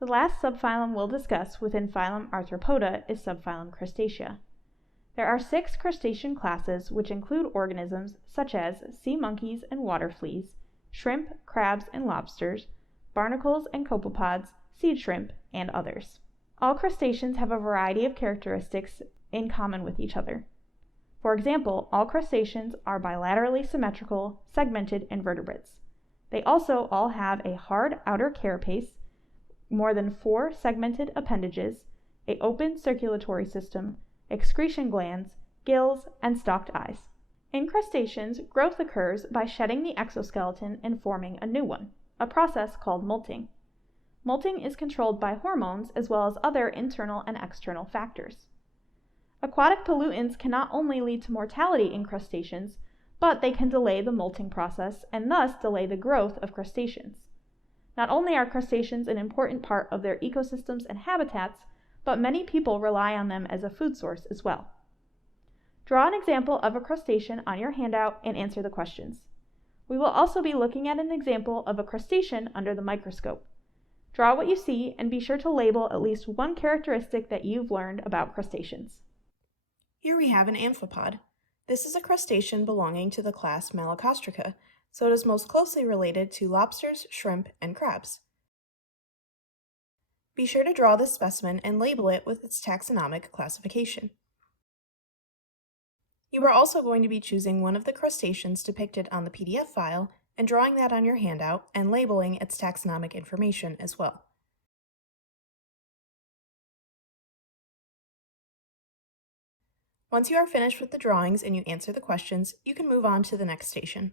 The last subphylum we'll discuss within phylum Arthropoda is subphylum Crustacea. There are 6 crustacean classes which include organisms such as sea monkeys and water fleas, shrimp, crabs, and lobsters, barnacles and copepods, seed shrimp, and others. All crustaceans have a variety of characteristics in common with each other. For example, all crustaceans are bilaterally symmetrical, segmented invertebrates. They also all have a hard outer carapace, more than 4 segmented appendages, an open circulatory system, excretion glands, gills, and stalked eyes. In crustaceans, growth occurs by shedding the exoskeleton and forming a new one, a process called molting. Molting is controlled by hormones as well as other internal and external factors. Aquatic pollutants can not only lead to mortality in crustaceans, but they can delay the molting process and thus delay the growth of crustaceans. Not only are crustaceans an important part of their ecosystems and habitats, but many people rely on them as a food source as well. Draw an example of a crustacean on your handout and answer the questions. We will also be looking at an example of a crustacean under the microscope. Draw what you see and be sure to label at least one characteristic that you've learned about crustaceans. Here we have an amphipod. This is a crustacean belonging to the class Malacostraca, so it is most closely related to lobsters, shrimp, and crabs. Be sure to draw this specimen and label it with its taxonomic classification. You are also going to be choosing one of the crustaceans depicted on the PDF file and drawing that on your handout and labeling its taxonomic information as well. Once you are finished with the drawings and you answer the questions, you can move on to the next station.